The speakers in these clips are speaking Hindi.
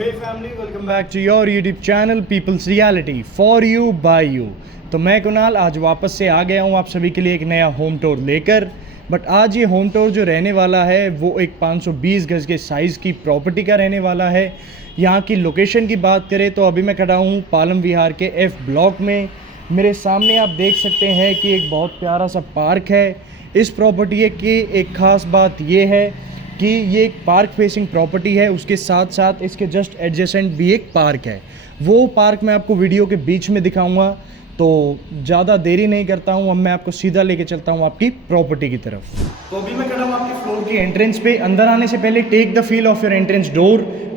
Hey family, welcome back to your YouTube channel people's reality for you by you. तो मैं कुणाल आज वापस से आ गया हूँ आप सभी के लिए एक नया होम टूर लेकर। बट आज ये होम टूर जो रहने वाला है वो एक 520 गज के साइज़ की प्रॉपर्टी का रहने वाला है। यहाँ की लोकेशन की बात करें तो अभी मैं खड़ा हूँ पालम विहार के F ब्लॉक में। मेरे सामने आप देख सकते हैं कि एक बहुत प्यारा सा पार्क है। इस प्रॉपर्टी की एक ख़ास बात ये है कि ये एक पार्क फेसिंग प्रॉपर्टी है, उसके साथ साथ इसके जस्ट एडजेसेंट भी एक पार्क है। वो पार्क मैं आपको वीडियो के बीच में दिखाऊंगा। तो ज़्यादा देरी नहीं करता हूँ, अब मैं आपको सीधा लेके चलता हूँ आपकी प्रॉपर्टी की तरफ। तो अभी मैं खड़ा हूँ आपके फ्लोर की एंट्रेंस पे। अंदर आने से पहले take the feel of your entrance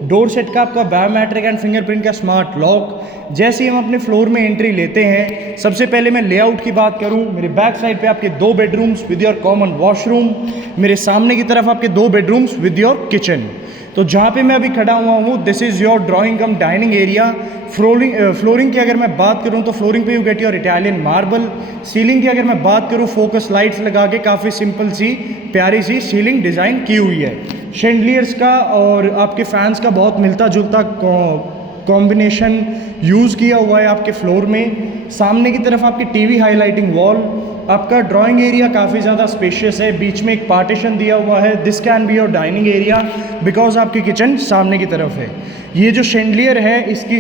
door set का आपका बायोमेट्रिक एंड फिंगरप्रिंट का स्मार्ट लॉक। जैसे ही हम अपने फ्लोर में एंट्री लेते हैं, सबसे पहले मैं लेआउट की बात करूं, मेरे बैक साइड पे आपके 2 bedrooms with your common washroom, मेरे सामने की तरफ आपके 2 बेडरूम्स विद योर किचन। तो जहाँ पे मैं अभी खड़ा हुआ हूँ this is your drawing come dining area. Flooring की अगर मैं बात करूँ तो फ्लोरिंग पे you get your Italian marble. Ceiling की अगर मैं बात करूँ फोकस लाइट्स लगा के काफ़ी सिंपल सी प्यारी सी सीलिंग डिज़ाइन की हुई है। शैंडलियर्स का और आपके फैंस का बहुत मिलता जुलता कॉम्बिनेशन यूज़ किया हुआ है आपके फ्लोर में। सामने की तरफ आपकी टीवी हाईलाइटिंग वॉल। आपका ड्राइंग एरिया काफ़ी ज़्यादा स्पेशियस है, बीच में एक पार्टीशन दिया हुआ है। This can be your dining area because आपकी किचन सामने की तरफ है। ये जो शैंडलियर है इसकी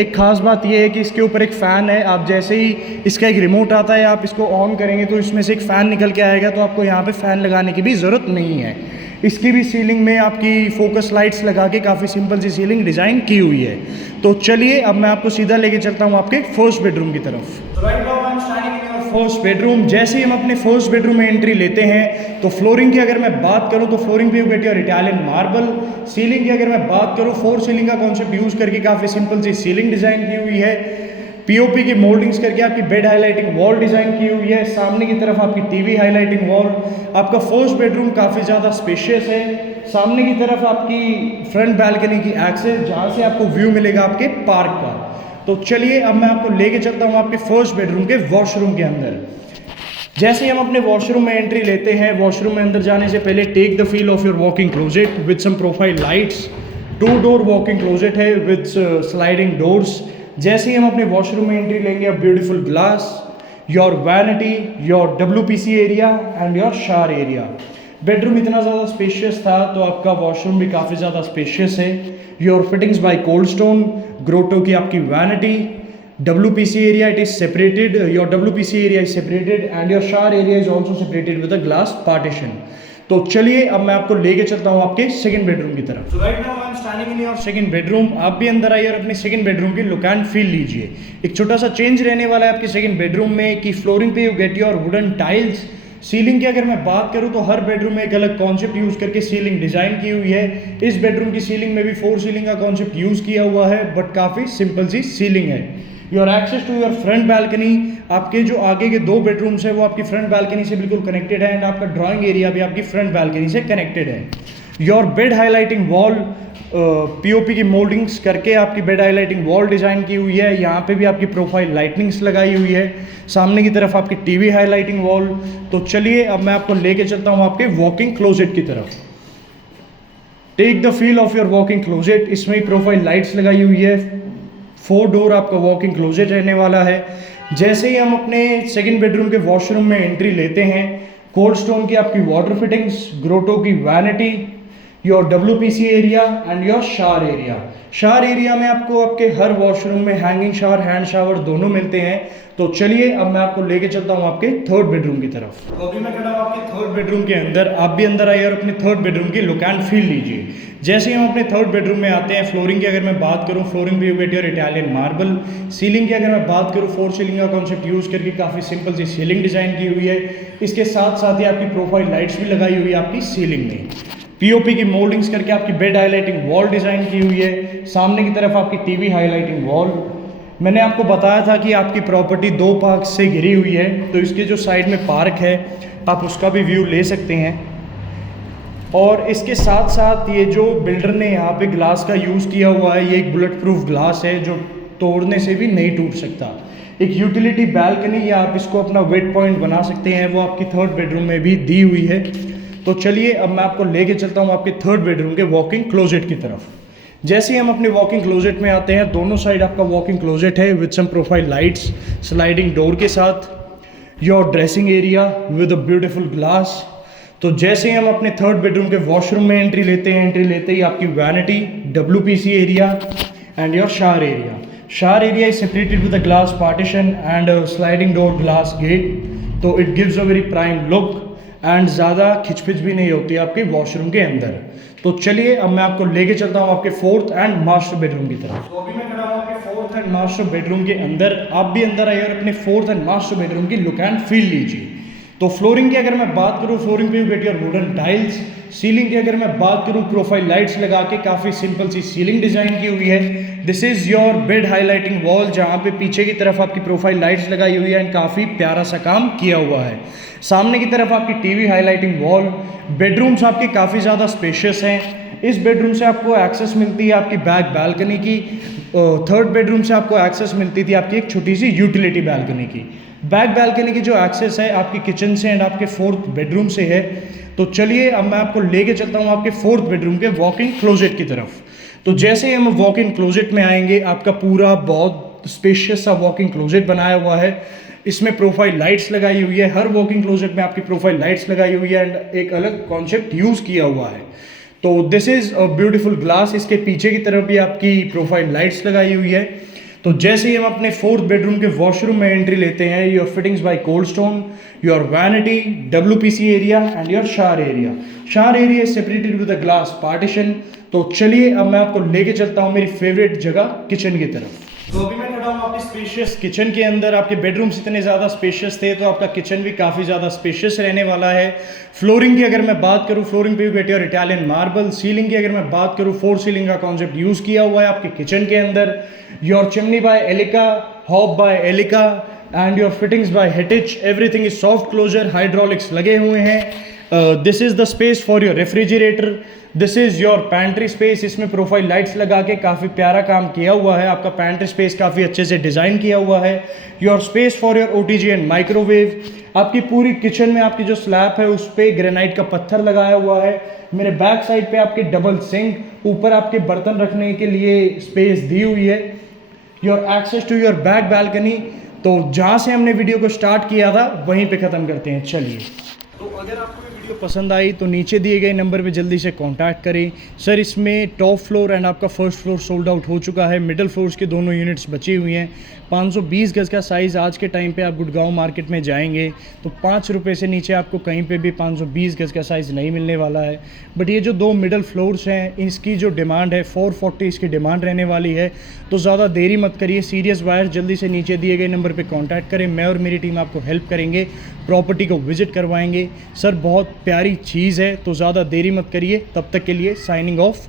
एक ख़ास बात ये है कि इसके ऊपर एक फ़ैन है। आप जैसे ही इसका एक रिमोट आता है, आप इसको ऑन करेंगे तो इसमें से एक फ़ैन निकल के आएगा, तो आपको यहाँ पे फ़ैन लगाने की भी ज़रूरत नहीं है। इसकी भी सीलिंग में आपकी फोकस लाइट्स लगा के काफ़ी सिंपल सी सीलिंग डिज़ाइन की हुई है। तो चलिए अब मैं आपको सीधा लेके चलता हूँ आपके फर्स्ट बेडरूम की तरफ। Right now I am standing in your first bedroom. जैसे ही हम अपने फर्स्ट बेडरूम में एंट्री लेते हैं तो फ्लोरिंग की अगर मैं बात करूँ तो फ्लोरिंग पे you get your Italian marble. Ceiling की अगर मैं बात करूँ 4 सीलिंग का कॉन्सेप्ट यूज़ करके काफ़ी सिंपल सी सीलिंग डिज़ाइन की हुई है। पीओपी की मोल्डिंग्स करके आपकी बेड हाईलाइटिंग वॉल डिज़ाइन की हुई है। सामने की तरफ आपकी टीवी हाईलाइटिंग वॉल। आपका फर्स्ट बेडरूम काफ़ी ज़्यादा स्पेशियस है। सामने की तरफ आपकी फ्रंट बैल्कनी की एक्सेस, जहाँ से आपको व्यू मिलेगा आपके पार्क का। तो चलिए अब मैं आपको लेके चलता हूँ आपके फर्स्ट बेडरूम के वॉशरूम के अंदर। जैसे ही हम अपने वॉशरूम में एंट्री लेते हैं, वॉशरूम में अंदर जाने से पहले take the feel of your walking closet with some profile lights. 2 door walking closet है विद स्लाइडिंग डोर्स। जैसे ही हम अपने वॉशरूम में एंट्री लेंगे, अब beautiful glass, your vanity, your WPC area and your shower area. Bedroom इतना ज़्यादा स्पेशियस था तो आपका वॉशरूम भी काफ़ी ज़्यादा स्पेशियस है। Your fittings by cold stone, grotto की आपकी vanity, WPC area it is separated, your WPC area is separated and your shower area is also separated with a glass partition. तो चलिए अब मैं आपको लेके चलता हूँ आपके सेकंड बेडरूम की तरफ। So right now I am standing in your second bedroom। आप भी अंदर आइए और अपने सेकंड बेडरूम की लुक एंड फील लीजिए। एक छोटा सा चेंज रहने वाला है आपके सेकंड बेडरूम में कि फ्लोरिंग पे you get your wooden tiles. Ceiling की अगर मैं बात करूं तो हर बेडरूम में एक अलग कॉन्सेप्ट यूज़ करके सीलिंग डिज़ाइन की हुई है। इस बेडरूम की सीलिंग में भी 4 सीलिंग का कॉन्सेप्ट यूज़ किया हुआ है, बट काफ़ी सिंपल सी सीलिंग है। Your access to your front balcony, आपके जो आगे के 2 बेडरूम्स है वो आपकी फ्रंट बैल्कनी से बिल्कुल कनेक्टेड है एंड आपका ड्राइंग एरिया भी आपकी फ्रंट बैल्कनी से कनेक्टेड है। Your bed highlighting wall, POP की मोल्डिंग्स करके आपकी बेड हाईलाइटिंग वॉल डिज़ाइन की हुई है। यहाँ पे भी आपकी प्रोफाइल लाइटनिंग्स लगाई हुई है। सामने की तरफ आपकी टीवी हाईलाइटिंग वॉल। तो चलिए अब मैं आपको लेके चलता हूँ आपके वॉकिंग क्लोजेट की तरफ। Take the feel of your walking closet. इसमें ही प्रोफाइल लाइट्स लगाई हुई है। 4 डोर आपका वॉकिंग क्लोजेट रहने वाला है। जैसे ही हम अपने सेकंड बेडरूम के वॉशरूम में एंट्री लेते हैं, कोल्ड स्टोन की आपकी वाटर फिटिंग्स, ग्रोटो की vanity, your WPC area and your shower area. Shower area में आपको आपके हर वॉशरूम में हैंगिंग शावर, हैंड शावर दोनों मिलते हैं। तो चलिए अब मैं आपको लेके चलता हूँ आपके थर्ड बेडरूम की तरफ। तो अभी मैं खड़ा हूँ आपके थर्ड बेडरूम के अंदर। आप भी अंदर आइए और अपने थर्ड बेडरूम की लुक एंड फील लीजिए। जैसे ही हम अपने थर्ड बेडरूम में आते हैं, फ्लोरिंग की अगर मैं बात करूँ, फ्लोरिंग पे you get your Italian marble. Ceiling की अगर मैं बात करूँ 4 सीलिंग का कॉन्सेप्ट यूज़ करके काफ़ी सिंपल सी सीलिंग डिज़ाइन की हुई है। इसके साथ साथ ही आपकी प्रोफाइल लाइट्स भी लगाई हुई है आपकी सीलिंग में। पीओपी की मोल्डिंग्स करके आपकी बेड हाईलाइटिंग वॉल डिज़ाइन की हुई है। सामने की तरफ आपकी टीवी हाईलाइटिंग वॉल। मैंने आपको बताया था कि आपकी प्रॉपर्टी 2 पार्क से घिरी हुई है, तो इसके जो साइड में पार्क है आप उसका भी व्यू ले सकते हैं। और इसके साथ साथ ये जो बिल्डर ने यहाँ पे ग्लास का यूज़ किया हुआ है, ये एक बुलेट प्रूफ ग्लास है जो तोड़ने से भी नहीं टूट सकता। एक यूटिलिटी बैल्कनी या आप इसको अपना वेट पॉइंट बना सकते हैं, वो आपकी थर्ड बेडरूम में भी दी हुई है। तो चलिए अब मैं आपको लेके चलता हूँ आपके थर्ड बेडरूम के वॉकिंग क्लोजेट की तरफ। जैसे ही हम अपने वॉकिंग क्लोजेट में आते हैं, दोनों साइड आपका वॉकिंग क्लोजेट है with some profile lights, sliding door के साथ। Your dressing area with a beautiful glass. तो जैसे ही हम अपने थर्ड बेडरूम के वॉशरूम में एंट्री लेते ही आपकी vanity, WPC area and your shower area. Shower area is separated with a glass partition and sliding door glass gate, तो it gives a very prime look and ज़्यादा खिचपिच भी नहीं होती आपके वॉशरूम के अंदर। तो चलिए अब मैं आपको लेके चलता हूँ आपके फोर्थ एंड मास्टर बेडरूम की तरफ। तो अभी मैं खड़ा हूँ आपके फोर्थ एंड मास्टर बेडरूम के अंदर। आप भी अंदर आइए और अपने फोर्थ एंड मास्टर बेडरूम की लुक एंड फील लीजिए। तो फ्लोरिंग की अगर मैं बात करूँ, फ्लोरिंग पे you get your wooden tiles. Ceiling की अगर मैं बात करूँ, प्रोफाइल लाइट्स लगा के काफ़ी सिंपल सी सीलिंग डिज़ाइन की हुई है। This is your bed highlighting wall, जहाँ पे पीछे की तरफ आपकी प्रोफाइल लाइट्स लगाई हुई है एंड काफ़ी प्यारा सा काम किया हुआ है। सामने की तरफ आपकी टीवी हाईलाइटिंग वॉल। बेडरूम्स आपके काफ़ी ज़्यादा स्पेशियस हैं। इस बेडरूम से आपको एक्सेस मिलती है आपकी बैक बालकनी की। थर्ड बेडरूम से आपको एक्सेस मिलती थी आपकी एक छोटी सी यूटिलिटी बालकनी की। बैक बालकनी की जो एक्सेस है आपकी किचन से एंड आपके फोर्थ बेडरूम से है। तो चलिए अब मैं आपको लेके चलता हूँ आपके फोर्थ बेडरूम के वॉक इन क्लोजेट की तरफ। तो जैसे ही हम वॉक इन क्लोजेट में आएंगे, आपका पूरा बहुत स्पेशियस सा वॉक इन क्लोजेट बनाया हुआ है। इसमें प्रोफाइल लाइट्स लगाई हुई है, हर वॉक इन क्लोजेट में आपकी प्रोफाइल लाइट्स लगाई हुई है एंड एक अलग कॉन्सेप्ट यूज़ किया हुआ है। तो this is a beautiful glass. इसके पीछे की तरफ भी आपकी प्रोफाइल लाइट्स लगाई हुई है। तो जैसे ही हम अपने फोर्थ बेडरूम के वॉशरूम में एंट्री लेते हैं, your fittings by cold stone, your vanity, WPC area and your shower area. Shower area is separated with a glass partition. तो चलिए अब मैं आपको लेके चलता हूँ मेरी फेवरेट जगह किचन की तरफ। तो अभी मैं खड़ा हूँ आपकी स्पेशियस किचन के अंदर। आपके बेडरूम्स इतने ज़्यादा स्पेशियस थे तो आपका किचन भी काफ़ी ज़्यादा स्पेशियस रहने वाला है। फ्लोरिंग की अगर मैं बात करूँ, फ्लोरिंग पे you get your Italian marble. Ceiling की अगर मैं बात करूँ, 4 सीलिंग का कॉन्सेप्ट यूज़ किया हुआ है आपके किचन के अंदर। Your chimney by Elica, hob by Elica and your fittings by Hettich. Everything is soft closer, hydraulics लगे हुए हैं। This is the space for your refrigerator. This is your pantry space. इसमें प्रोफाइल लाइट्स लगा के काफ़ी प्यारा काम किया हुआ है। आपका पैंट्री स्पेस काफ़ी अच्छे से डिज़ाइन किया हुआ है। Your space for your OTG and microwave. आपकी पूरी किचन में आपकी जो स्लैब है उस पर ग्रेनाइट का पत्थर लगाया हुआ है। मेरे बैक साइड पे आपके डबल सिंक, ऊपर आपके बर्तन रखने के लिए स्पेस दी हुई है। Your access to your back balcony. तो जहाँ से हमने वीडियो को स्टार्ट किया था वहीं पे ख़त्म करते हैं। चलिए, तो अगर आपको वीडियो पसंद आई तो नीचे दिए गए नंबर पे जल्दी से कांटेक्ट करें। सर इसमें टॉप फ्लोर एंड आपका फर्स्ट फ्लोर सोल्ड आउट हो चुका है। मिडिल फ्लोर्स के दोनों यूनिट्स बची हुई हैं। 520 गज़ का साइज़। आज के टाइम पे आप गुड़गांव मार्केट में जाएंगे तो 5 रुपये से नीचे आपको कहीं पे भी 520 गज़ का साइज़ नहीं मिलने वाला है। बट ये जो 2 मिडिल फ्लोर्स हैं इसकी जो डिमांड है 440 इसकी डिमांड रहने वाली है। तो ज़्यादा देरी मत करिए, सीरियस बायर जल्दी से नीचे दिए गए नंबर पर कॉन्टैक्ट करें। मैं और मेरी टीम आपको हेल्प करेंगे, प्रॉपर्टी को विजिट करवाएंगे। सर बहुत प्यारी चीज़ है, तो ज़्यादा देरी मत करिए। तब तक के लिए साइनिंग ऑफ।